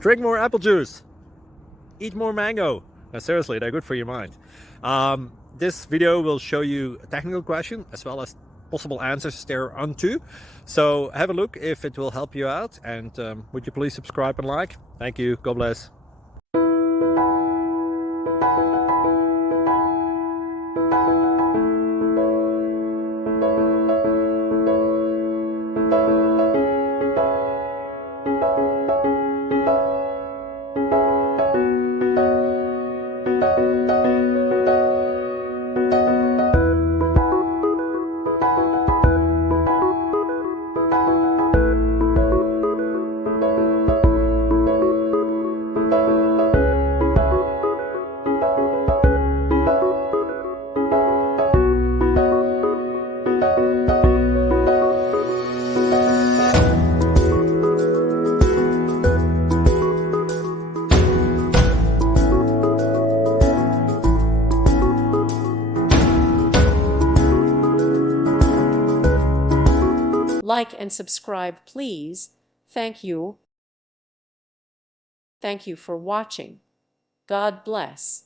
Drink more apple juice. Eat more mango. Now, seriously, they're good for your mind. This video will show you a technical question as well as possible answers thereunto. So have a look if it will help you out, and would you please subscribe and like? Thank you. God bless. Like and subscribe, please. Thank you. Thank you for watching. God bless.